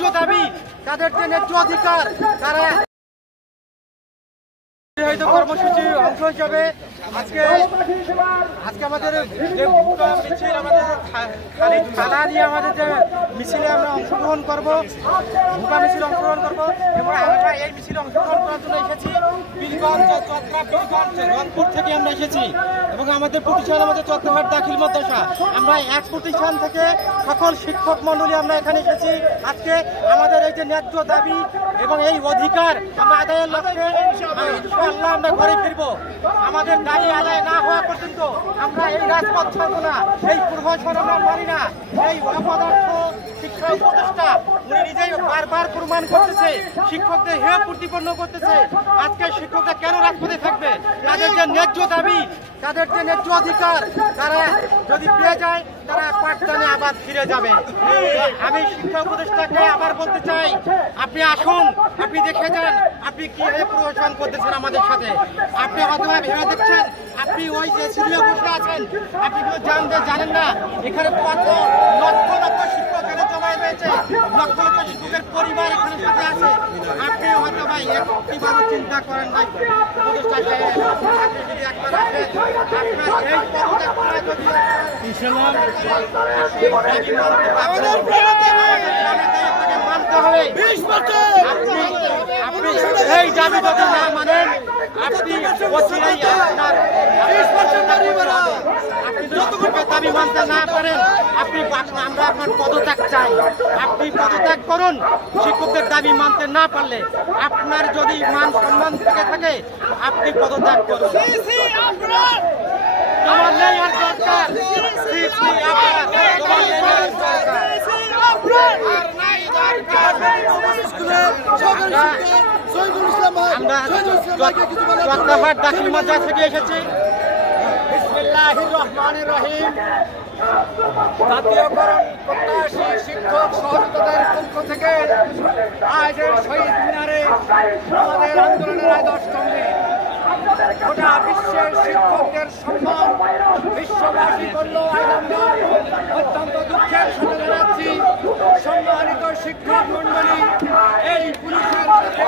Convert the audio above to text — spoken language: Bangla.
ন্যায্য দাবি, তাদের যে ন্যায্য অধিকার, তারা কর্মসূচি অংশ হিসাবে আজকে আমাদের যে ভূকা মিছিল, আমাদের খালি থানা দিয়ে আমাদের যে মিছিলে আমরা অংশগ্রহণ করবো, ভূকা মিছিল অংশগ্রহণ করবো এবং আমরা এই মিছিলে অংশগ্রহণ করার জন্য এসেছি পীরগঞ্জ, চট্টগ্রাম, পীরগঞ্জ, রংপুর থেকে আমরা এসেছি এবং আমাদের প্রতিষ্ঠান আমাদের চট্টগ্রাম দাখিল মাদ্রাসা। আমরা এক প্রতিষ্ঠান থেকে সকল শিক্ষক মন্ডলী আমরা এখানে এসেছি আজকে আমাদের এই যে ন্যায্য দাবি এবং এই অধিকার আমরা আদায়ের লক্ষ্যে ইনশাআল্লাহ আমরা ঘরে ফিরবো। আমাদের দাবি আদায় না হওয়া পর্যন্ত আমরা এই রাজপথ ছাড়বো না, এই পূর্বাসন আমরা মানি না। এই অপদার্থ শিক্ষা উপদেষ্টা উনি নিজেই বারবার প্রমাণ করতেছে, শিক্ষকদের হেয় প্রতিপন্ন করতেছে। আজকে শিক্ষকরা কেন রাজপথে থাকবে? তাদের যে ন্যায্য দাবি, তাদের যে ন্যায্য অধিকার, তারা যদি পেয়ে যায় তারা পাঠদানে আবার ফিরে যাবে। আমি শিক্ষা উপদেষ্টাকে আবার বলতে চাই, আপনি আসুন, আপনি দেখে যান আপনি কিভাবে প্রশাসন করতেছেন আমাদের সাথে। আপনি হয়তো ভেবে দেখছেন আপনি ওই যে সিরিয়া বসে আছেন, আপনি কেউ জানেন না এখানে কত লক্ষ লক্ষ শিক্ষক এখানে জমা রয়েছে, লক্ষ লক্ষ শিক্ষকের পরিবার এখানে সাথে আছে। আপনি হয়তো ভাই একটিবারও চিন্তা করেন ভাই উপদেষ্টা সাহেব, আপনি যদি একবার আসেন আপনার এই পদত্যাগ করা যদি মানতে হবে। আপনি এই দাবি যদি না মানেন আপনি যতটুকু দাবি মানতে না পারেন আমরা আপনার পদত্যাগ চাই। আপনি পদত্যাগ করুন। শিক্ষকদের দাবি মানতে না পারলে আপনার যদি মান সম্মান থেকে থাকে আপনি পদত্যাগ করুন। তোমার নেই আর দরকার, আমরা চট্টগ্রাম দাখিল মাদ্রাসা থেকে এসেছি। বিসমিল্লাহির রহমানির রহিম। জাতীয়করণ প্রত্যাশী শিক্ষক সহযোগিতার পক্ষ থেকে আজের শহীদ মিনারে আমাদের আন্দোলনের আদর্শে গোটা বিশ্বের শিক্ষকদের সম্মান বিশ্ববাসী করল। আজ আমরা অত্যন্ত দুঃখের সাথে জানাচ্ছি সম্মানিত শিক্ষক মন্ডলী এই পুলিশের সাথে